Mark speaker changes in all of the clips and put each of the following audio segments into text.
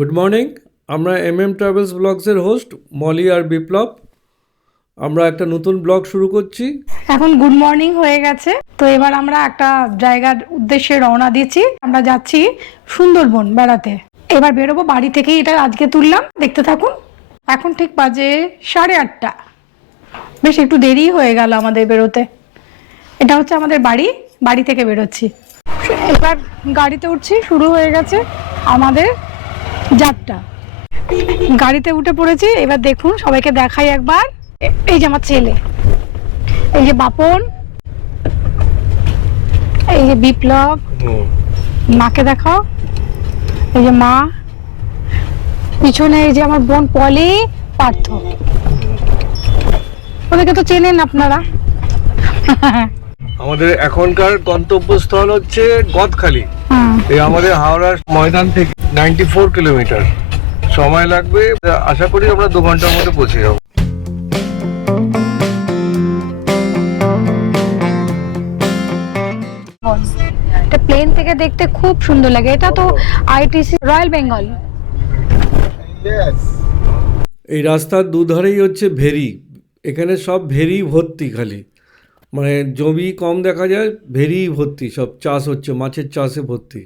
Speaker 1: Good morning আমরা M M travels ব্লগসের host Moli আর বিপ্লব আমরা একটা নতুন ব্লগ শুরু করছি।
Speaker 2: এখন গুড মর্নিং হয়ে গেছে। তো এবার আমরা একটা জায়গার উদ্দেশ্যে রওনা দিচ্ছি আমরা যাচ্ছি সুন্দরবন বেড়াতে। এবার বেরোবো বাড়ি থেকেই এটা আজকে তুললাম। দেখতে থাকুন। এখন ঠিক বাজে সাড়ে আটটা। বেশ একটু দেরি হয়ে গেল আমাদের বেরোতে। এটা হচ্ছে আমাদের বাড়ি। বাড়ি থেকে বেরোচ্ছি। এবার গাড়িতে উঠছি। শুরু হয়ে গেছে আমাদের যাত্রা। গাড়িতে উঠে পড়েছি এবার দেখুন সবাইকে দেখাই একবার। এই যে আমার ছেলে এই যে বাপন এই যে বিপ্লব মাকে দেখাও। এই যে মা পিছনে এই যে আমার বোন পলি পার্থ। ওদেরকে তো চেনেন আপনারা।
Speaker 1: আমাদের এখনকার গন্তব্যস্থল হচ্ছে গদখালি। এই আমাদের হাওড়ার ময়দান থেকে নাইনটি ফোর কিলোমিটার সময় লাগবে আশা করি আমরা দু ঘণ্টার মধ্যে পৌঁছে যাব।
Speaker 2: এটা প্লেন থেকে দেখতে খুব সুন্দর লাগে। এটা তো আইটিসি রয়্যাল বেঙ্গল
Speaker 1: এই রাস্তার দুধারেই হচ্ছে ভেরি। এখানে সব ভেরি ভর্তি খালি। মানে জমি কম দেখা যায়, ভেরি ভর্তি, সব চাষ হচ্ছে, মাছের চাষে ভর্তি।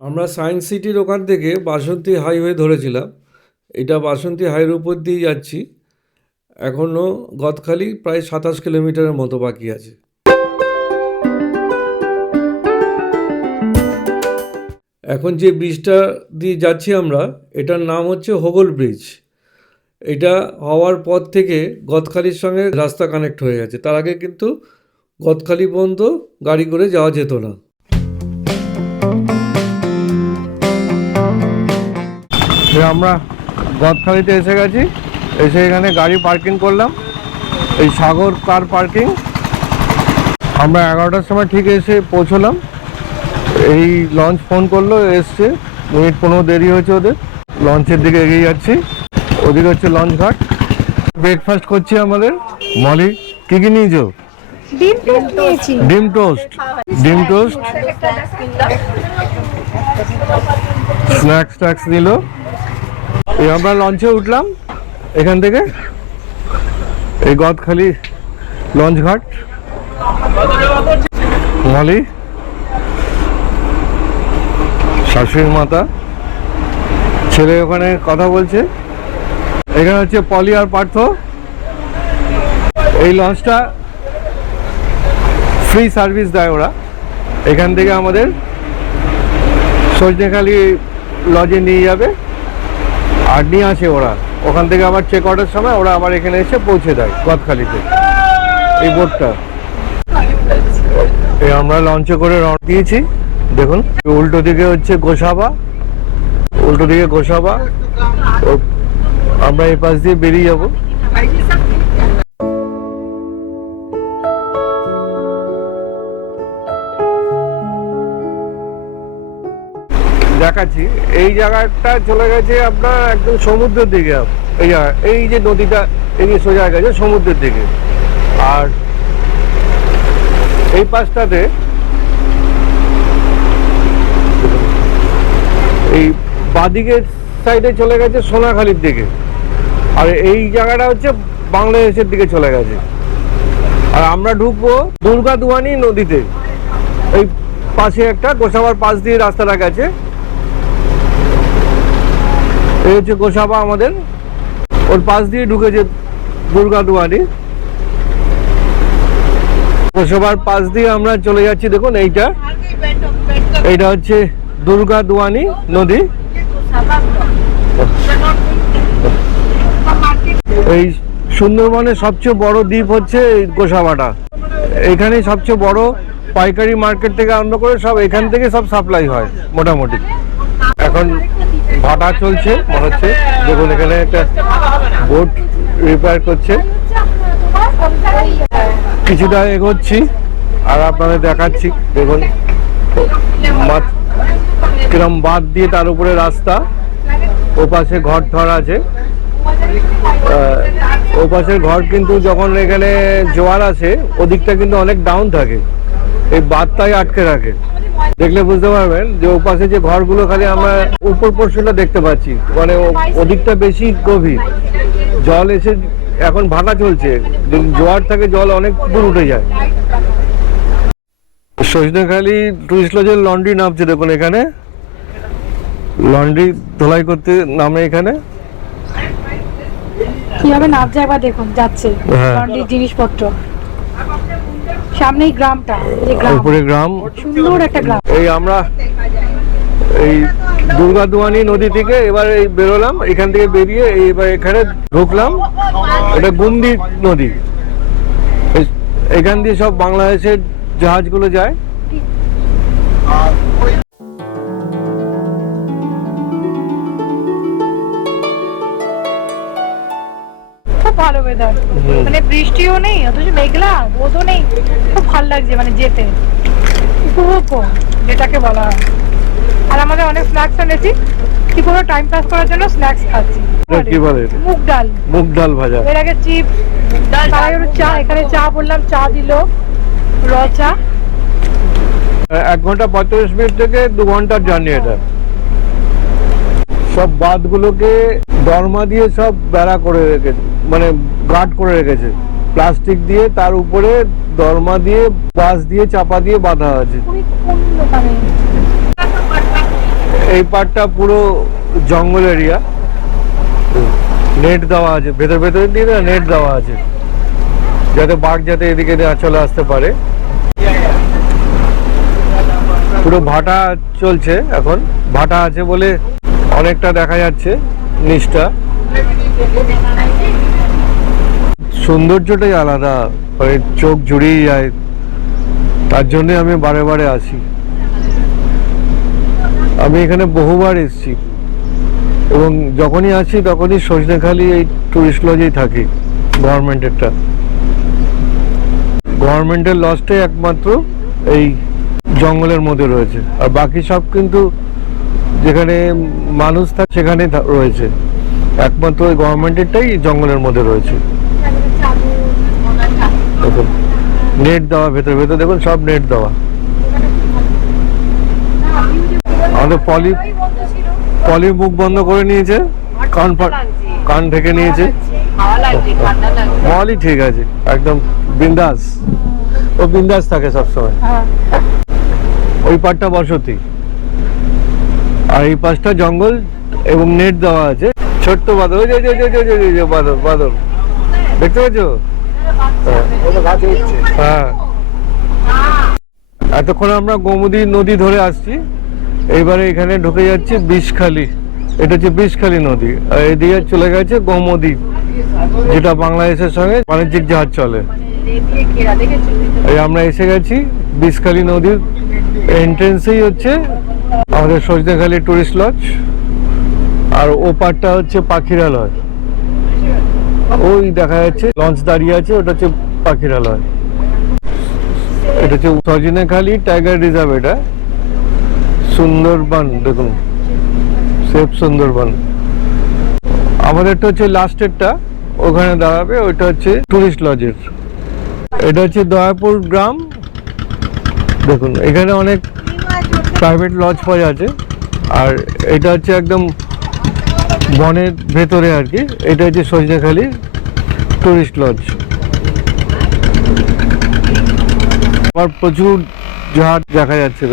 Speaker 1: আমরা সায়েন্স সিটির ওখান থেকে বাসন্তী হাইওয়ে ধরেছিলাম। এটা বাসন্তী হাইওয়ের উপর দিয়ে যাচ্ছি। এখনও গদখালি প্রায় সাতাশ কিলোমিটারের মতো বাকি আছে। এখন যে ব্রিজটা দিয়ে যাচ্ছি আমরা, এটার নাম হচ্ছে হোগল ব্রিজ এটা হওয়ার পর থেকে গদখালির সঙ্গে রাস্তা কানেক্ট হয়ে গেছে। তার আগে কিন্তু গদখালি পর্যন্ত গাড়ি করে যাওয়া যেত না। আমরা গদখালিতে এসে গেছি। এসে এখানে গাড়ি পার্কিং করলাম। এই সাগর কার পার্কিং আমরা এগারোটার সময় ঠিক এসে পৌঁছলাম। এই লঞ্চ ফোন করল এসছে। মিনিট পনেরো দেরি হয়েছে ওদের। লঞ্চের দিকে এগিয়ে যাচ্ছি। ওদিকে হচ্ছে লঞ্চ ঘাট। ব্রেকফাস্ট করছি আমাদের। মলি কি কি নিয়েছো?
Speaker 2: ডিম টোস্ট নিয়েছি।
Speaker 1: ডিম টোস্ট। ডিম টোস্ট। স্ন্যাক্স ট্যাক্স নিল। এই আমরা লঞ্চে উঠলাম এখান থেকে। এই গদখালি লঞ্চ ঘাট। মলি শাশুড়ি মাতা। ছেলে ওখানে কথা বলছে। এখানে হচ্ছে পলি আর পার্থ। এই লঞ্চটা ফ্রি সার্ভিস দেয় ওরা। এখান থেকে আমাদের সজনেখালি লজে নিয়ে যাবে। আর নিয়ে আসে ওরা। ওখান থেকে আবার চেক আউটের সময় ওরা আবার এখানে এসে পৌঁছে দেয় গদখালিতে। এই বোটটা আমরা লঞ্চে করে রওনা দিয়েছি। দেখুন, উল্টো দিকে হচ্ছে গোসাবা, উল্টো দিকে গোসাবা। আমরা এই পাশ দিয়ে বেরিয়ে যাব। দেখাচ্ছি, এই জায়গাটা চলে গেছে আপনার একদম সমুদ্রের দিকে। এই জায়গা এই যে নদীটা এগিয়ে সোজা গেছে সমুদ্রের দিকে। আর এই পাশটাতে এই বাদিকের সাইডে চলে গেছে সোনাখালির দিকে। আর এই জায়গাটা হচ্ছে বাংলাদেশের দিকে চলে গেছে। আর আমরা ঢুকবো দুর্গা দুয়ানি নদীতে। এই পাশে একটা গোসাবার পাশ দিয়ে রাস্তাটা গেছে। এই হচ্ছে গোসাবা আমাদের। ওর পাশ দিয়ে ঢুকেছে দুর্গা দুয়ারি গোসাবার পাশ দিয়ে আমরা চলে যাচ্ছি, দেখুন এইটা। এইটা হচ্ছে দুর্গা দুয়ানি নদী। এই সুন্দরবনের সবচেয়ে বড় দ্বীপ হচ্ছে গোসাবাটা। এখানে সবচেয়ে বড় পাইকারি মার্কেট থেকে আরম্ভ করে সব এখান থেকে সব সাপ্লাই হয় মোটামুটি। এখন ভাটা চলছে, মনে হচ্ছে। দেখুন, এখানে একটা বোট রিপেয়ার করছে। কিছুটা এগোচ্ছি, আর আপনাদের দেখাচ্ছি। দেখুন, মাছ কিরম বাদ দিয়ে তার উপরে রাস্তা। ও পাশে ঘর ধর আছে। ও পাশের ঘর কিন্তু যখন এখানে জোয়ার আসে, ওদিকটা কিন্তু অনেক ডাউন থাকে। এই বাদটাই আটকে রাখে। দেখলে বুঝতে পারবেন যে ওপাশে যে ঘরগুলো খালি আমরা উপর পোর্শনটা দেখতে পাচ্ছি। মানে ওদিকটা বেশি গভীর। জল এসে এখন ভাটা চলছে। জোয়ার থাকে, জল অনেক দূর উঠে যায়। সজনেখালি টুরিস্ট লজের লন্ড্রি নামছে দেখুন এখানে। লন্ড্রি ধোলাই করতে নামে এখানে?
Speaker 2: কীভাবে নামছে একবার দেখুন যাচ্ছে।
Speaker 1: হ্যাঁ।
Speaker 2: লন্ড্রির জিনিসপত্র। সামনেই গ্রামটা এই গ্রাম।
Speaker 1: উপরে গ্রাম।
Speaker 2: সুন্দর একটা গ্রাম।
Speaker 1: এই আমরা এই দুর্গাদুয়ানি নদী থেকে এবার এই বেরোলাম এখান থেকে বেরিয়ে এবার এখানে ঢুকলাম। এটা গুন্দি নদী। এখান দিয়ে সব বাংলাদেশের জাহাজগুলো যায়।
Speaker 2: ওয়েদার মানে বৃষ্টিও নেই অথচ মেঘলা রোদও নেই। খুব ভালো লাগছে মানে যেতে। উপভোগ যেটাকে বলা হয়। আর আমাদের অনেক স্ন্যাক্স এনেছি। কি কোনো টাইম পাস করার জন্য স্ন্যাক্স খাচ্ছি।
Speaker 1: কি বলে
Speaker 2: মুগ ডাল।
Speaker 1: মুগ ডাল ভাজা।
Speaker 2: এর আগে চিপস তারপরে একটু চা এখানে চা বললাম চা দিল র চা।
Speaker 1: এক ঘণ্টা পঁয়তাল্লিশ মিনিট থেকে দু ঘণ্টার জার্নি এটা। সব বাঁধগুলোকে দরমা দিয়ে সব বেড়া করে রেখেছে। মানে গার্ড করে রেখেছে। প্লাস্টিক দিয়ে তার উপরে দরমা দিয়ে বাঁশ দিয়ে চাপা দিয়ে বাঁধা আছে এই পার্টটা পুরো জঙ্গল এরিয়া। নেট দেওয়া আছে। ভেতর ভেতর দিয়ে না নেট দেওয়া আছে। যাতে বাঘ যাতে এদিকে চলে আসতে পারে। পুরো ভাটা চলছে এখন। ভাটা আছে বলে অনেকটা দেখা যাচ্ছে নিচটা। সৌন্দর্যটাই আলাদা মানে চোখ জুড়িয়ে যায়। তার জন্যে আমি বারে বারে আসি। আমি এখানে বহুবার এসেছি। এবং যখনই আসি তখনই সজনেখালি এই টুরিস্ট লজেই থাকি গভর্নমেন্টেরটা গভর্নমেন্টের লজটাই একমাত্র এই জঙ্গলের মধ্যে রয়েছে। আর বাকি সব কিন্তু যেখানে মানুষ থাকে সেখানে থা- রয়েছে। একমাত্র ওই গভর্নমেন্টেরটাই জঙ্গলের মধ্যে রয়েছে। দেখুন নেট দেওয়া ভেতরে ভেতরে দেখুন, সব নেট দেওয়া। আমাদের পলি পলি মুখ বন্ধ করে নিয়েছে, কান কান ঢেকে নিয়েছে। মলই ঠিক আছে, একদম বিন্দাস। ও বিন্দাস থাকে সবসময়। ওই পাটটা বসতি। আর এই পাশটা জঙ্গল এবং নেট দেওয়া আছে। ছোট্ট বাদর বাদর বাদর। দেখতে পাচ্ছ হ্যাঁ। এতক্ষণ আমরা গোমতী নদী ধরে আসছি। এইবারে এখানে ঢুকে যাচ্ছে বিষখালি। এটা হচ্ছে বিষখালি নদী। আর এদিকে চলে গেছে গোমতী, যেটা বাংলাদেশের সঙ্গে বাণিজ্যিক জাহাজ চলে। এই আমরা এসে গেছি বিষখালী নদীর এন্ট্রেন্সেই হচ্ছে আমাদের সজনেখালি টুরিস্ট লজ আর ও পারটা হচ্ছে পাখিরালয় ওই দেখা যাচ্ছে লঞ্চ দাঁড়িয়ে আছে, ওটা হচ্ছে পাখিরালয় এটা হচ্ছে সজনেখালি টাইগার রিজার্ভ এটা। সুন্দরবন, দেখুন। সেফ সুন্দরবন। আমাদেরটা হচ্ছে লাস্টেরটা ওখানে দাঁড়াবে, ওইটা হচ্ছে টুরিস্ট লজের এটা হচ্ছে দয়াপুর গ্রাম। দেখুন, এখানে অনেক প্রাইভেট লজ পাওয়া আছে আর এটা হচ্ছে একদম বনের ভেতরে আর কি। এটা হচ্ছে সজনেখালি টুরিস্ট লজ আবার প্রচুর জাহাজ দেখা যাচ্ছে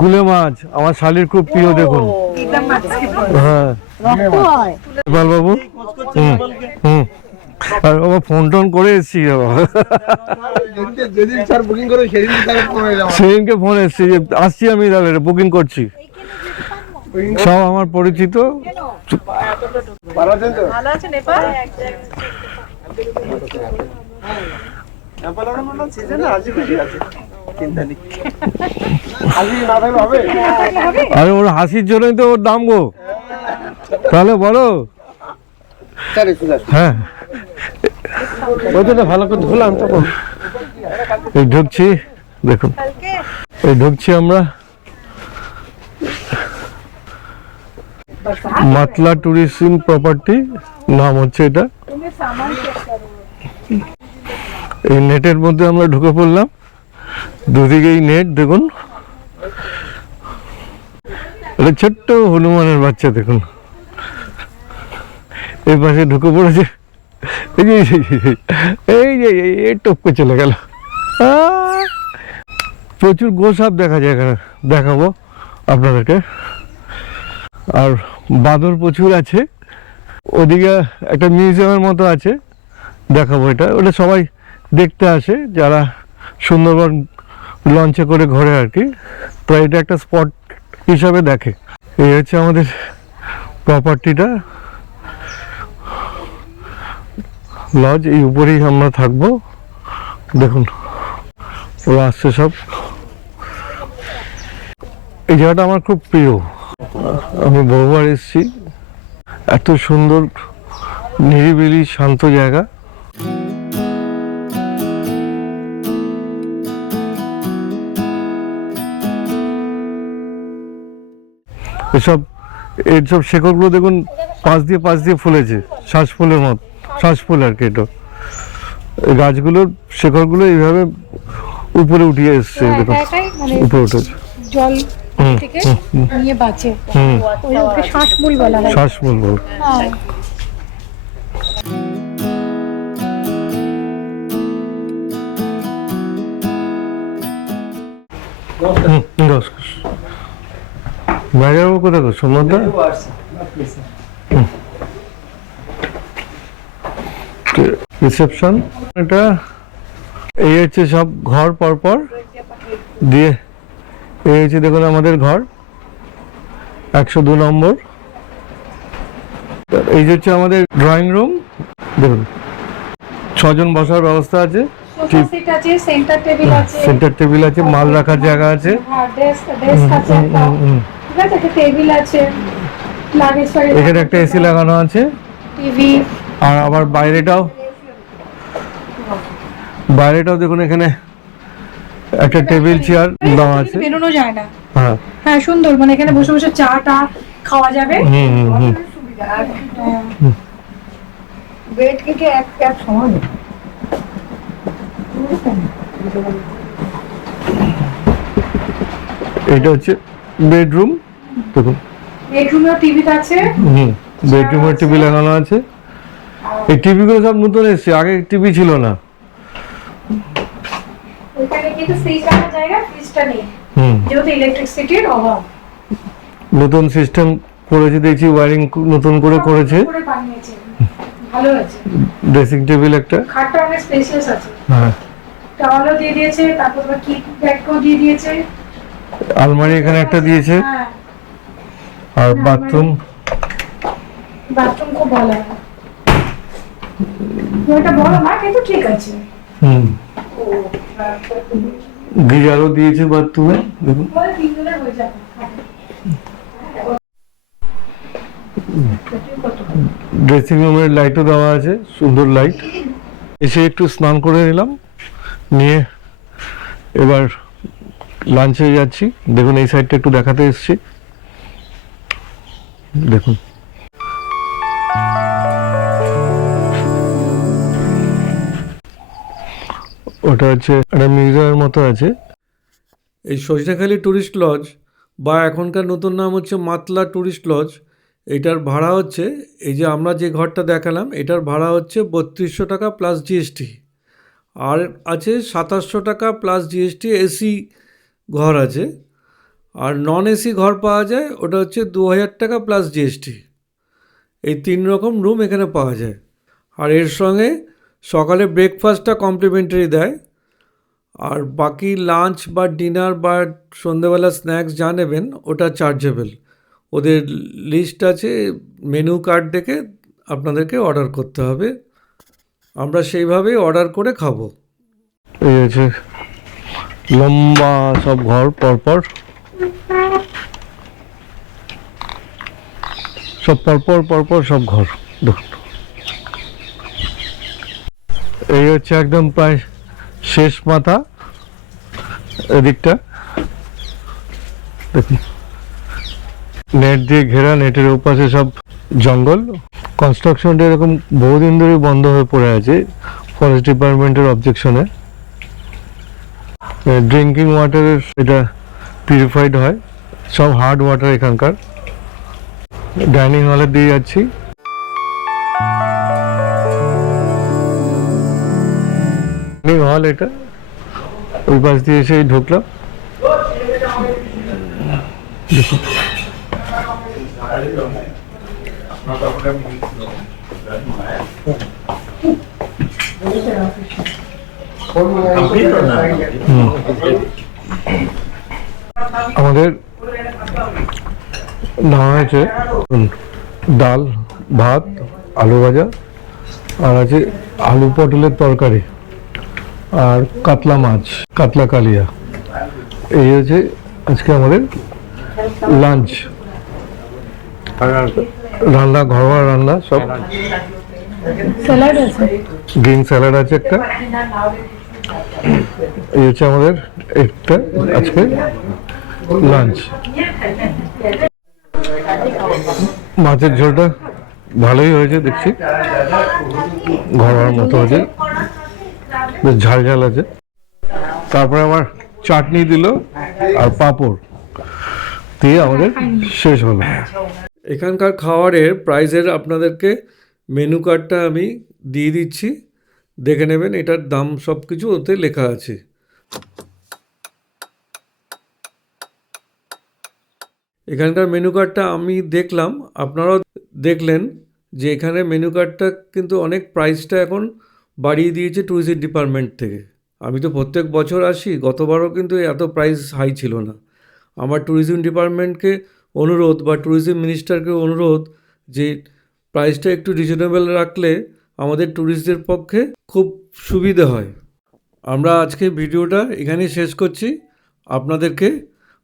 Speaker 1: গুলে মাছ আমার শালির খুব প্রিয় দেখুন। হ্যাঁ। বাবু হুম হুম। আর বাবা ফোন টোন করে এসছি সেদিনকে ফোন এসছি যে আসছি আমি তাহলে বুকিং করছি। সব আমার পরিচিত।
Speaker 3: ভালো আছেন তো?
Speaker 2: ভালো আছে
Speaker 1: আরে ওর হাসির জন্যই তো ওর দাম গো। তাহলে বলো। হ্যাঁ।
Speaker 3: ওইটা ভালো করে ধুলাম তখন
Speaker 1: এই ঢুকছি দেখুন। এই ঢুকছি আমরা। মাতলা ট্যুরিজম প্রপার্টি নাম হচ্ছে এটা। এই নেটের মধ্যে আমরা ঢুকে পড়লাম। দুদিকেই নেট দেখুন। ছোট্ট হনুমানের বাচ্চা দেখুন। এই পাশে ঢুকে পড়েছে। এই যে এই যে, এই টপকে চলে গেল। প্রচুর গোসাপ দেখা যায় এখানে। দেখাবো আপনাদেরকে। আর বাদর প্রচুর আছে। ওদিকে একটা মিউজিয়ামের মতো আছে। দেখাবো এটা। ওটা সবাই দেখতে আসে, যারা সুন্দরবন লঞ্চে করে ঘোরে আর কি। তো এটা একটা স্পট হিসাবে দেখে। এই হচ্ছে আমাদের প্রপার্টিটা লজ এই উপরেই আমরা থাকব। দেখুন, ওরা আসছে সব। এই জায়গাটা আমার খুব প্রিয়। আমি বহুবার এসেছি। এত সুন্দর, নিরিবিলি, শান্ত জায়গা। এসব এইসব শেকড়গুলো দেখুন পাশ দিয়ে পাশ দিয়ে ফুলেছে শ্বাস ফুলের মত শ্বাস ফুল আর কি এটা। গাছগুলোর শেকড়গুলো এইভাবে উপরে উঠিয়ে এসছে দেখুন
Speaker 2: মানে
Speaker 1: উপরে উঠেছে।
Speaker 2: জল থেকে
Speaker 1: হুম,
Speaker 2: নিয়ে বাঁচে। ওকে শ্বাসমূল বলা হয়।
Speaker 1: বল
Speaker 2: হ্যাঁ।
Speaker 1: হুম, দশ বাইরে যাব কোথায় গো? সোমনাথদা রিসেপশন? এটা এই হচ্ছে সব ঘর পরপর। দিয়ে এই হচ্ছে দেখুন আমাদের ঘর। একশো দু নম্বর। এই যে হচ্ছে আমাদের ড্রয়িং রুম দেখুন ছজন বসার ব্যবস্থা আছে।
Speaker 2: সোফা সেট আছে সেন্টার টেবিল আছে।
Speaker 1: সেন্টার টেবিল আছে মাল রাখার জায়গা আছে।
Speaker 2: আছে একটা টেবিল আছে লাগেজ
Speaker 1: এখানে একটা এসি লাগানো আছে।
Speaker 2: টিভি
Speaker 1: আর আবার বাইরেটাও। বাইরেটাও দেখুন এখানে একটা টেবিল চেয়ার দেওয়া আছে।
Speaker 2: বেরোনো যায় না।
Speaker 1: হ্যাঁ।
Speaker 2: হ্যাঁ সুন্দর মানে এখানে বসে বসে চা টা খাওয়া যাবে।
Speaker 1: হুম হুম হুম।
Speaker 2: হ্যাঁ।
Speaker 4: বেড থেকে এক ক্যাপ সমান
Speaker 1: এটা হচ্ছে বেডরুম দেখুন।
Speaker 2: বেডরুমেও টিভি আছে?
Speaker 1: হুম বেডরুমের টিভি লাগানো আছে। এই টিভিগুলো সব নতুন এসছে আগে টিভি ছিল না।
Speaker 2: ওইখানে কিন্তু ফ্রিজ রাখার জায়গা ফ্রিজটা নেই।
Speaker 1: হুম।
Speaker 2: যেহেতু ইলেকট্রিসিটির অভাব।
Speaker 1: নতুন সিস্টেম করেছে দেখছি ওয়ারিং নতুন করে করেছে।
Speaker 2: ভালো আছে
Speaker 1: ড্রেসিং টেবিল একটা।
Speaker 2: খাটটা অনেক স্পেসিয়াস আছে।
Speaker 1: হ্যাঁ।
Speaker 2: টাওয়ালও দিয়ে দিয়েছে তারপর কি ব্যাগও দিয়ে দিয়েছে।
Speaker 1: আলমারি এখানে একটা দিয়েছে।
Speaker 2: হ্যাঁ।
Speaker 1: আর বাথরুম?
Speaker 2: বাথরুম খুব ভালো ওটা বড় না কিন্তু ঠিক আছে।
Speaker 1: হুম। গিজারও দিয়েছে বাথরুমে দেখুন।
Speaker 2: হয়ে
Speaker 1: ড্রেসিং রুমের লাইটও দেওয়া আছে সুন্দর লাইট। এসে একটু স্নান করে নিলাম নিয়ে এবার লাঞ্চে যাচ্ছি। দেখুন এই সাইডটা একটু দেখাতে এসেছি। দেখুন। ওটা হচ্ছে একটা মিউজিয়ামের মতো আছে।
Speaker 5: এই সজনেখালি ট্যুরিস্ট লজ বা এখনকার নতুন নাম হচ্ছে মাতলা ট্যুরিস্ট লজ। এটার ভাড়া হচ্ছে, এই যে আমরা যে ঘরটা দেখালাম, এটার ভাড়া হচ্ছে বত্রিশশো টাকা প্লাস জিএসটি আর আছে সাতাশশো টাকা প্লাস জিএসটি এসি ঘর আছে। আর নন এসি ঘর পাওয়া যায়, ওটা হচ্ছে দু হাজার টাকা প্লাস জিএসটি এই তিন রকম রুম এখানে পাওয়া যায়। আর এর সঙ্গে সকালে ব্রেকফাস্টটা কমপ্লিমেন্টারি দেয়। আর বাকি লাঞ্চ বা ডিনার বা সন্ধেবেলা স্ন্যাক্স যা নেবেন, ওটা চার্জেবল ওদের লিস্ট আছে মেনু কার্ড দেখে আপনাদেরকে অর্ডার করতে হবে। আমরা সেইভাবেই অর্ডার করে খাব।
Speaker 1: এই আছে লম্বা সব ঘর পরপর। সব পরপর পরপর সব ঘর এই হচ্ছে একদম প্রায় শেষ মাথা, এদিকটা। নেট দিয়ে ঘেরা, নেটের ওপাশে সব জঙ্গল। কনস্ট্রাকশনটা এরকম বহুদিন ধরে বন্ধ হয়ে পড়ে আছে ফরেস্ট ডিপার্টমেন্টের অবজেকশনে ড্রিঙ্কিং ওয়াটারের এটা পিউরিফাইড হয়, সব হার্ড ওয়াটার এখানকার। ডাইনিং হলে দিয়ে যাচ্ছি। ডাইনিং হল এটা। ওই পাশ দিয়ে এসে ঢুকলাম। আমাদের নেওয়া হয়েছে ডাল ভাত আলু ভাজা আর আছে আলু পটলের তরকারি আর কাতলা মাছ কাতলা কালিয়া। এই হচ্ছে আজকে আমাদের লাঞ্চ রান্না ঘরোয়া রান্না সব। গ্রিন স্যালাড আছে একটা। এই হচ্ছে আমাদের একটা আজকে লাঞ্চ মাছের ঝোলটা ভালোই হয়েছে, দেখছি। ঘরোয়ার মতো হয়েছে বেশ ঝাল ঝাল আছে। তারপরে আবার চাটনি দিল আর পাঁপড়। দিয়ে আমাদের শেষ হলো
Speaker 5: এখানকার খাবারের প্রাইসের আপনাদেরকে মেনু কার্ডটা আমি দিয়ে দিচ্ছি। দেখে নেবেন, এটার দাম সব কিছু ওতে লেখা আছে। এখানকার মেনু কার্ডটা আমি দেখলাম। আপনারাও দেখলেন যে এখানে মেনু কার্ডটা কিন্তু অনেক প্রাইসটা এখন বাড়িয়ে দিয়েছে ট্যুরিজম ডিপার্টমেন্ট থেকে। আমি তো প্রত্যেক বছর আসি, গতবারও কিন্তু এত প্রাইস হাই ছিল না। আমার ট্যুরিজম ডিপার্টমেন্টকে অনুরোধ বা ট্যুরিজম মিনিস্টারকে অনুরোধ যে প্রাইসটা একটু রিজনেবল রাখলে আমাদের ট্যুরিস্টদের পক্ষে খুব সুবিধে হয়। আমরা আজকে ভিডিওটা এখানেই শেষ করছি। আপনাদেরকে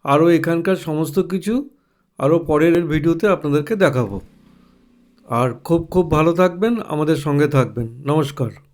Speaker 5: আরও এখানকার সমস্ত কিছু আরও পরের ভিডিওতে আপনাদেরকে দেখাবো। আর খুব খুব ভালো থাকবেন আমাদের সঙ্গে থাকবেন। নমস্কার।